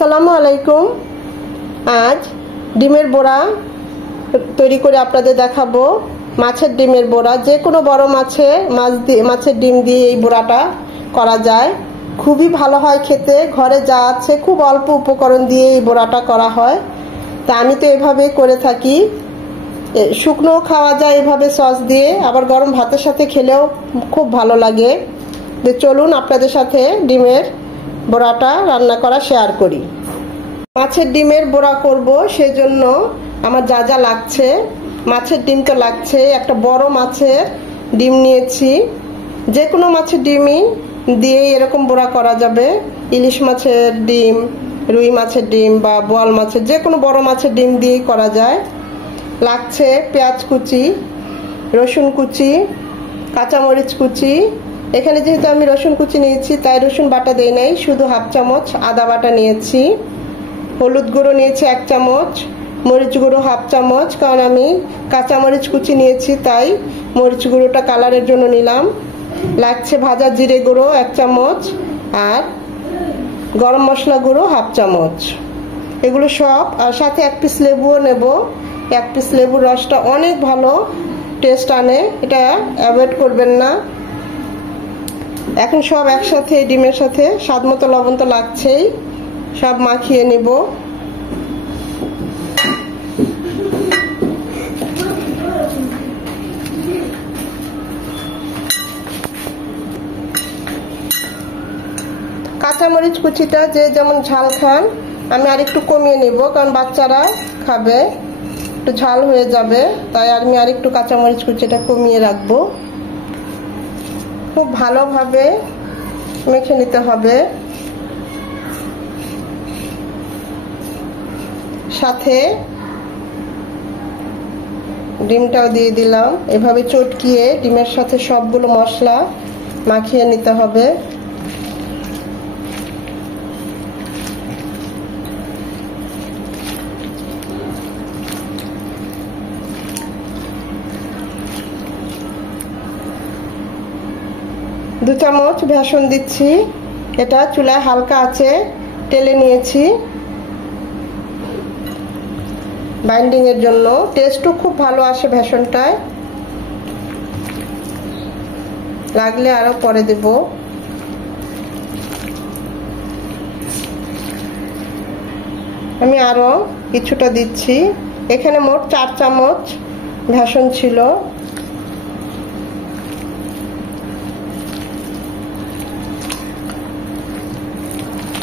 আসসালামু আলাইকুম। আজ ডিমের বড়া তৈরি করে আপনাদের দেখাবো। মাছের ডিমের বড়া, যে কোনো বড় মাছের ডিম দিয়ে এই বড়াটা করা যায়, খুবই ভালো হয় খেতে। ঘরে যা আছে খুব অল্প উপকরণ দিয়ে এই বড়াটা করা হয়। তা আমি তো এভাবেই করে থাকি। শুকনো খাওয়া যায় এভাবে সস দিয়ে, আবার গরম ভাতের সাথে খেলেও খুব ভালো লাগে। যে চলুন আপনাদের সাথে ডিমের বড়াটা রান্না করা শেয়ার করি। মাছের ডিমের বড়া করব, সেজন্য আমার যা যা লাগছে, মাছের ডিম তো লাগছে। একটা বড় মাছের ডিম নিয়েছি। যে কোনো মাছের ডিমই দিয়ে এরকম বড়া করা যাবে। ইলিশ মাছের ডিম, রুই মাছের ডিম বা বোয়াল মাছের, যে কোনো বড় মাছের ডিম দিয়েই করা যায়। লাগছে পেঁয়াজ কুচি, রসুন কুচি, কাঁচামরিচ কুচি। এখানে যেহেতু আমি রসুন কুচি নিয়েছি তাই রসুন বাটা দেই নাই, শুধু হাফ চামচ আদা বাটা নিয়েছি। হলুদ গুঁড়ো নিয়েছি 1 চামচ, মরিচ গুঁড়ো হাফ চামচ, কারণ আমি কাঁচামরিচ কুচি নিয়েছি তাই মরিচ গুঁড়োটা কালারের জন্য নিলাম। লাগছে ভাজা জিরে গুঁড়ো 1 চামচ আর গরম মশলা গুঁড়ো হাফ চামচ। এগুলো সব, আর সাথে 1 পিস লেবুও নেব। 1 পিস লেবুর রসটা অনেক ভালো টেস্ট আনে, এটা অ্যাভয়েড করবেন না। এখন সব একসাথে ডিমের সাথে স্বাদ মতো লবণ তো লাগছেই, সব মাখিয়ে নেব। কাঁচামরিচ কুচিটা যে যেমন ঝাল খান, আমি আরেকটু কমিয়ে নেব, কারণ বাচ্চারা খাবে, একটু ঝাল হয়ে যাবে, তাই আমি আরেকটু কাঁচামরিচ কুচিটা কমিয়ে রাখবো। খুব ভালোভাবে মেখে নিতে হবে। সাথে ডিমটাও দিয়ে দিলাম। এভাবে চটকিয়ে ডিমের সাথে সবগুলো মশলা মাখিয়ে নিতে হবে। দু চামচ বেসন দিচ্ছি। এটা চুলায় হালকা আছে টেলে নিয়েছি বাইন্ডিং এর জন্য। টেস্টও খুব ভালো আসে বেসনটায়, লাগলে আরো পরে দেব। আমি আরো কিছুটা দিচ্ছি। এখানে মোট 4 চামচ বেসন ছিল।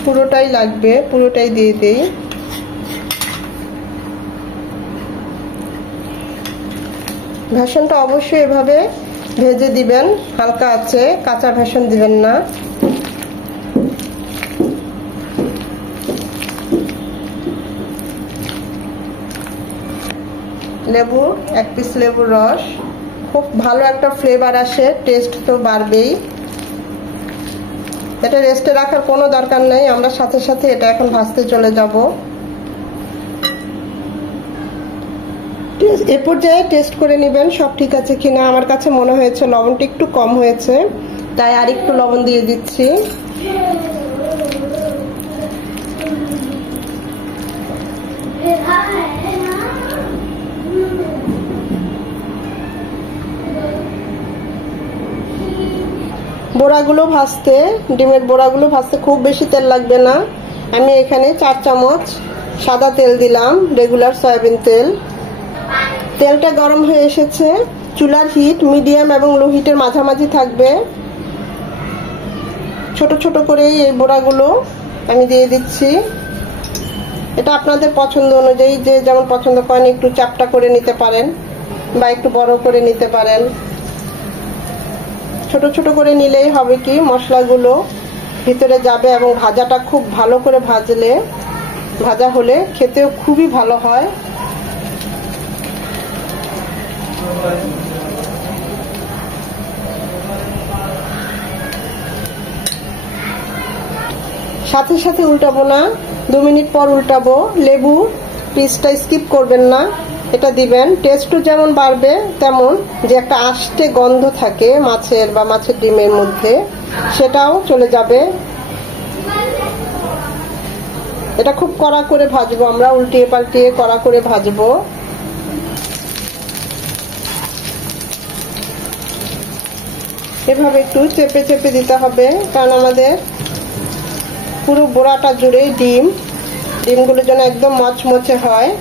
পুরোটাই লাগবে, পুরোটাই দিয়ে দেই। বেসনটা অবশ্যই এভাবে ভেজে দিবেন, হালকা আছে, কাঁচা বেসন দিবেন না। লেবু 1 পিস লেবুর রস, খুব ভালো একটা ফ্লেভার আসে, টেস্ট তো বাড়বেই। এটা রেস্টে রাখার কোনো দরকার নেই, আমরা সাথে সাথে এটা এখন ভাজতে চলে যাব। এ পর্যায়ে টেস্ট করে নেবেন সব ঠিক আছে কিনা। আমার কাছে মনে হয়েছে লবণটা একটু কম হয়েছে, তাই আর একটু লবণ দিয়ে দিচ্ছি। বড়াগুলো ভাজতে, ডিমের বড়াগুলো ভাজতে খুব বেশি তেল লাগবে না। আমি এখানে 4 চামচ সাদা তেল দিলাম, রেগুলার সয়াবিন তেল। তেলটা গরম হয়ে এসেছে। চুলার হিট মিডিয়াম এবং লো হিটের মাঝামাঝি থাকবে। ছোট ছোট করে এই বড়াগুলো আমি দিয়ে দিচ্ছি। এটা আপনাদের পছন্দ অনুযায়ী, যে যেমন পছন্দ করেন, একটু চাপটা করে নিতে পারেন বা একটু বড় করে নিতে পারেন। ছোট ছোট করে নিলেই হবে কি, মশলাগুলো ভিতরে যাবে এবং ভাজাটা খুব ভালো করে ভাজা হলে খেতেও খুবই ভালো হয়। সাথে সাথে উল্টাবো না, 2 মিনিট পর উল্টাবো। লেবু পিসটা স্কিপ করবেন না, এটা দিবেন। টেস্টও যেমন বাড়বে, তেমন যে একটা আষ্টে গন্ধ থাকে মাছের বা মাছের ডিমের মধ্যে, সেটাও চলে যাবে। এটা খুব কড়া করে ভাজবো আমরা, উল্টিয়ে পাল্টিয়ে কড়া করে ভাজবো। এভাবে একটু চেপে চেপে দিতে হবে, কারণ আমাদের পুরো বড়াটা জুড়েই ডিমগুলো যেন একদম মচমচে হয়।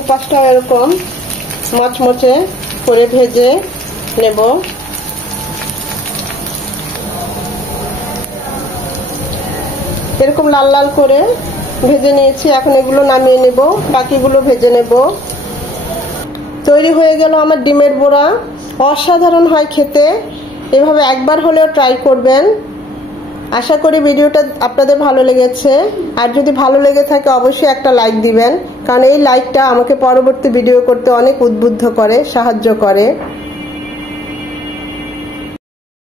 ওপাশটাও এরকম মচমচে করে ভেজে নেব। এরকম লাল লাল করে ভেজে নিয়েছি, এখন এগুলো নামিয়ে নেব, বাকিগুলো ভেজে নেব। তৈরি হয়ে গেল আমার ডিমের বড়া। অসাধারণ হয় খেতে, এভাবে একবার হলেও ট্রাই করবেন। আশা করি ভিডিওটা আপনাদের ভালো লেগেছে, আর যদি ভালো লেগে থাকে অবশ্যই একটা লাইক দিবেন, কারণ এই লাইকটা আমাকে পরবর্তী ভিডিও করতে অনেক উদ্বুদ্ধ করে, সাহায্য করে।